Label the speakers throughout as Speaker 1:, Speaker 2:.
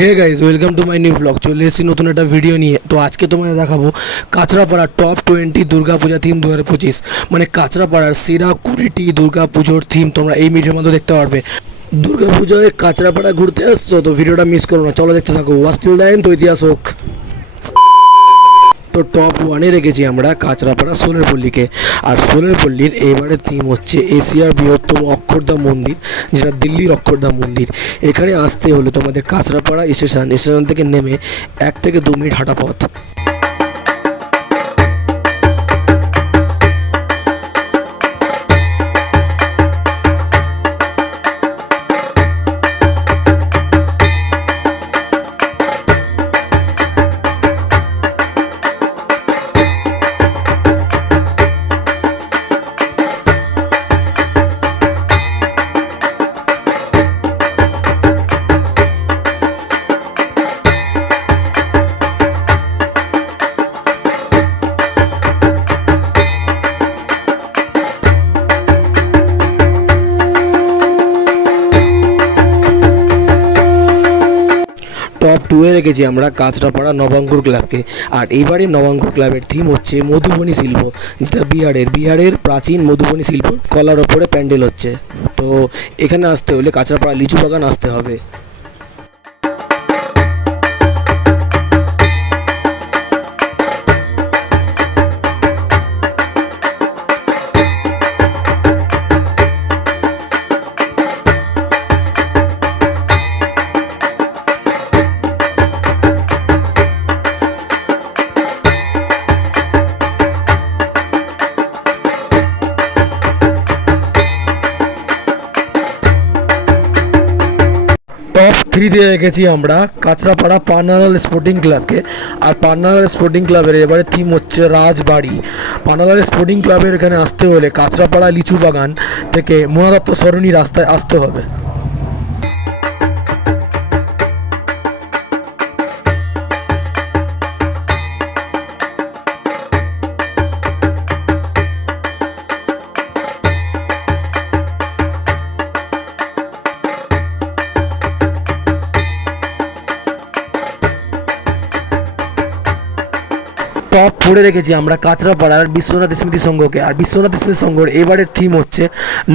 Speaker 1: Hey guys welcome to my new vlog চলে এসেছি নতুন একটা ভিডিও নিয়ে। তো আজকে তোমাদের দেখাবো কাঁচরাপাড়ার টপ টোয়েন্টি দুর্গাপূজা থিম দু হাজার পঁচিশ মানে কাঁচরাপাড়ার সেরা কুড়িটি দুর্গাপুজোর থিম তোমরা এই মিডিয়ার মধ্যে দেখতে পারবে। দুর্গাপুজোয় কাঁচরাপাড়া ঘুরতে আসছো তো ভিডিওটা মিস করো না। চলো দেখতে থাকো। ওয়াস্টিল দেন তো ইতিহাস হোক। তো টপ ওয়ানে রেখেছি আমরা কাঁচরাপাড়া সোলেরপল্লীকে। আর সোলেরপল্লীর এবারে থিম হচ্ছে এশিয়ার বৃহত্তম অক্ষরধাম মন্দির, যেটা দিল্লির অক্ষরধাম মন্দির। এখানে আসতে হলে তোমাদের কাঁচরাপাড়া স্টেশন স্টেশন থেকে নেমে এক থেকে দু মিনিট হাঁটা পথ। টুয়ে রেখেছি আমরা কাঁচরাপাড়া নবাঙ্কুর ক্লাবকে। আর এইবারে নবাঙ্কুর ক্লাবের থিম হচ্ছে মধুবনী শিল্প, যেটা বিহারের। বিহারের প্রাচীন মধুবনী শিল্প, কলার ওপরে প্যান্ডেল হচ্ছে। তো এখানে আসতে হলে কাঁচরাপাড়া লিচু বাগান আসতে হবে। টপ দিয়ে রেখেছি আমরা কাঁচরাপাড়া পান্নালাল স্পোর্টিং ক্লাবকে আর পান্নালাল স্পোর্টিং ক্লাবের এবারে থিম হচ্ছে রাজবাড়ি। পান্নালাল স্পোর্টিং ক্লাবের এখানে আসতে হলে কাঁচরাপাড়া লিচু বাগান থেকে মোনাদত্ত সরণি রাস্তায় আসতে হবে। টপ ফোরে রেখেছি আমরা কাঁচরাপাড়ার বিশ্বনাথ স্মৃতি সংঘকে। আর বিশ্বনাথ স্মৃতি সংঘর এবারের থিম হচ্ছে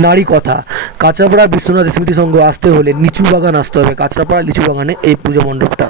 Speaker 1: নারী কথা। কাঁচরাপাড়া বিশ্বনাথ স্মৃতি সংঘ আসতে হলে নিচু বাগান আসতে হবে। কাঁচরাপাড়া লিচু বাগানে এই পুজো মণ্ডপটা।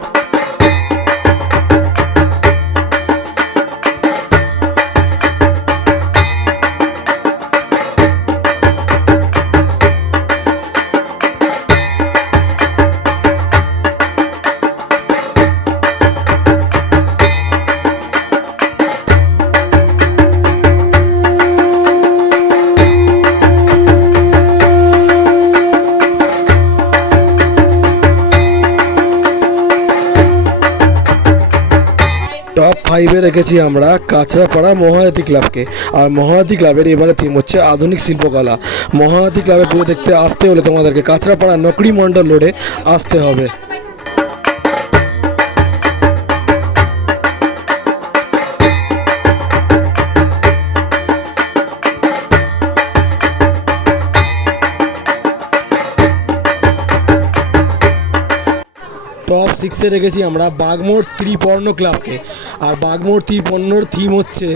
Speaker 1: টপ ফাইভে রেখেছি আমরা কাঁচরাপাড়া মহায়তী ক্লাবকে আর মহায়তী ক্লাবের এবারে থিম হচ্ছে আধুনিক শিল্পকলা। মহায়তী ক্লাবে পুজো দেখতে আসতে হলে তোমাদেরকে কাঁচরাপাড়া নকরি মণ্ডল রোডে আসতে হবে। টপ সিক্সে রেখেছি আমরা বাগমোড় ত্রিপর্ণ ক্লাবকে। আর বাগমোড় ত্রিপর্ণর থিম হচ্ছে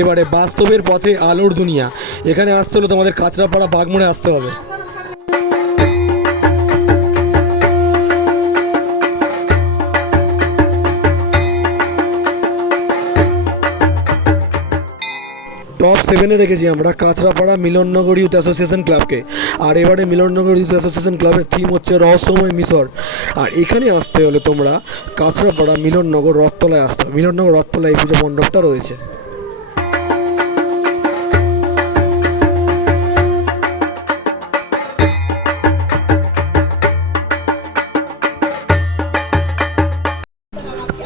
Speaker 1: এবারে বাস্তবের পথে আলোর দুনিয়া। এখানে আসতে হলে তোমাদের কাঁচরাপাড়া বাগমোড়ে আসতে হবে। টপ সেভেনে রেখেছি আমরা কাঁচরাপাড়া মিলননগর ইউথ অ্যাসোসিয়েশন ক্লাবকে আর এবারে মিলননগর ইউথ অ্যাসোসিয়েশন ক্লাবের থিম হচ্ছে রহস্যময় মিশর। আর এখানে আসতে হলে তোমরা কাঁচরাপাড়া মিলননগর রথতলায় আসতে হবে। মিলননগর রথতলায় এই পুজো মণ্ডপটা রয়েছে।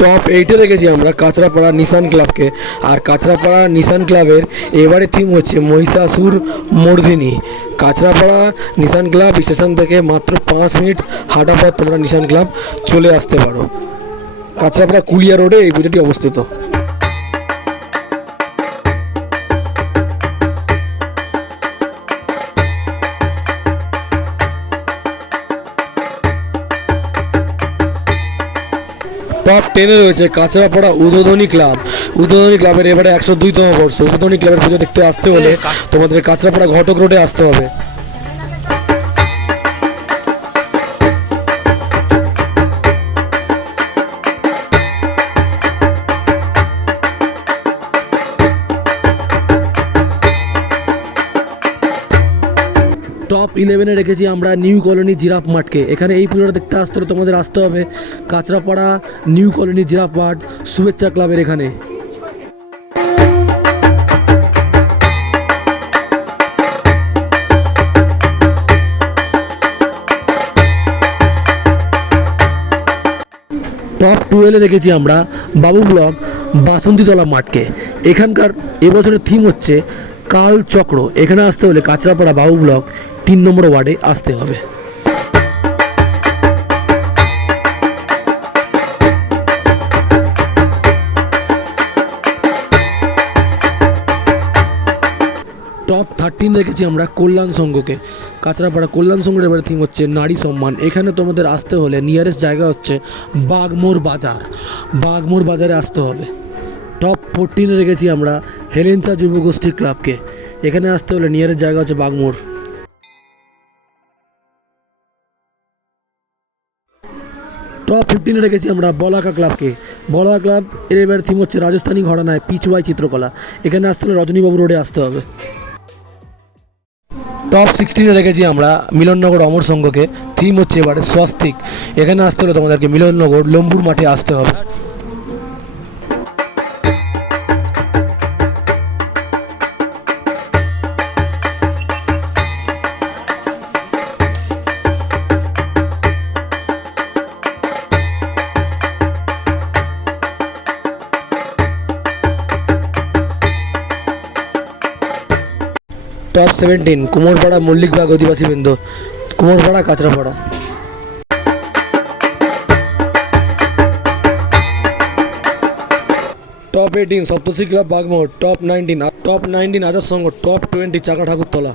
Speaker 1: টপ এইটে দেখেছি আমরা কাঁচরাপাড়া নিশান ক্লাবকে আর কাঁচরাপাড়া নিশান ক্লাবের এবারে থিম হচ্ছে মহিষাসুর মর্ধিনী কাঁচরাপাড়া নিশান ক্লাব স্টেশন থেকে মাত্র পাঁচ মিনিট হাঁটা পর তোমরা নিশান ক্লাব চলে আসতে পারো। কাঁচরাপাড়া কুলিয়া রোডে এই পুজোটি অবস্থিত। টপ টেনে রয়েছে কাঁচরাপাড়া উদ্বোধনী ক্লাব। উদ্বোধনী ক্লাবের এবারে একশো দুইতম বর্ষ। উদ্বোধনী ক্লাবের পুজো দেখতে আসতে হলে তোমাদের কাঁচরাপাড়া ঘটক রোডে আসতে হবে। টপ ইলেভেনে রেখেছি আমরা নিউ কলোনি জিরাফ মাঠকে। এখানে এই পুজোটা দেখতে আসতে হলে তোমাদের আসতে হবে কাঁচরাপাড়া নিউ কলোনি জিরাফ মাঠ শুভেচ্ছা ক্লাবের এখানে। টপ টুয়েলভে রেখেছি আমরা বাবু ব্লক বাসন্তীতলা মাঠকে। এখানকার এবছরের থিম হচ্ছে কাল চক্র এখানে আসতে হলে কাঁচরাপাড়া বাবু ব্লক তিন নম্বর ওয়ার্ডে আসতে হবে। টপ থার্টিন রেখেছি আমরা কল্যাণ সংঘকে। কাঁচরাপাড়া কল্যাণ সংঘের এবারে থিম হচ্ছে নারী সম্মান। এখানে তোমাদের আসতে হলে নিয়ারেস্ট জায়গা হচ্ছে বাগমোড় বাজার। বাগমোড় বাজারে আসতে হবে। টপ ফোরটিনে রেখেছি আমরা হেলেঞ্চা যুবগোষ্ঠী ক্লাবকে। এখানে আসতে হলে নিয়ারেস্ট জায়গা হচ্ছে বাগমোড় টপ ফিফটিনে রেখেছি আমরা বলাকা ক্লাবকে। বলাকা ক্লাব এর এবার থিম হচ্ছে রাজস্থানী ঘরানায় পিচুয়াই চিত্রকলা। এখানে আসতে হলে রজনীবাবু রোডে আসতে হবে। টপ সিক্সটিনে রেখেছি আমরা মিলননগর অমর সংঘকে। থিম হচ্ছে এবারে স্বস্তিক। এখানে আসতে হলে তোমাদেরকে মিলননগর লম্বুর মাঠে আসতে হবে। টপ সেভেন্টিন কুমোরপাড়া মল্লিকবাগ অধিবাসী বৃন্দ Kumorpara Kanchrapara top eighteen Saptashi club Bagmor top nineteen top nineteen Azad Sangha top twenty Chaka Thakurtala